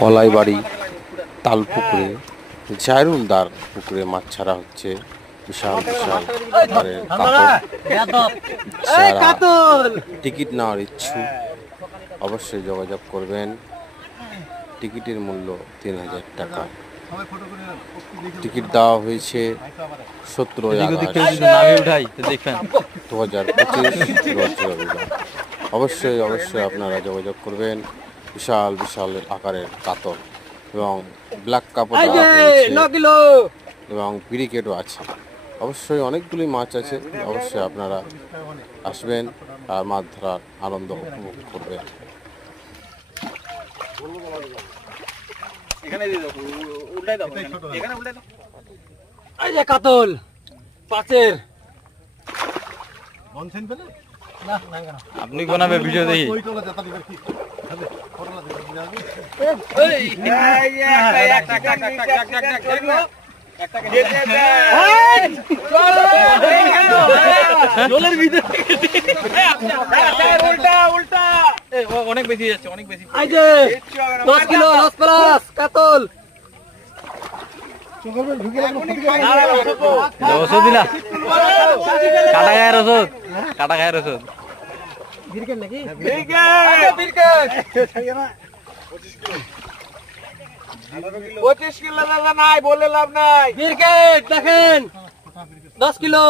কলাইবাড়ি তাল পুকুরে জায়রুলদার পুকুরে মাছ ছাড়া হচ্ছে। বিশাল বিশাল আকারের কাতল। টিকিট নেওয়ার ইচ্ছুক অবশ্যই যোগাযোগ করবেন। টিকিটের মূল্য 3000 টাকা। টিকিট দেওয়া হয়েছে 17/2025 অবশ্যই আপনারা যোগাযোগ করবেন। বিশাল বিশাল আকারের কাতল এবং ব্ল্যাক কাপড় এবং ব্রিকেটও আছে। অবশ্যই অনেকগুলি মাছ আছে। অবশ্যই আপনারা আসবেন আর মাছ ধরার আনন্দ উপভোগ করবেন। কাতল পাঁচের আপনি কোনাবে ভিডিও দেখি অনেক বেশি যাচ্ছে, অনেক বেশি। 10 কিলো 10 প্লাস কাতল ওষুধ দিলা কাটা গায়ের ওষুধ, কাটা গায়ের ওষুধ। 25 কিলো নাই বলে লাভ নাই। ক্রিকেট দেখেন 10 কিলো।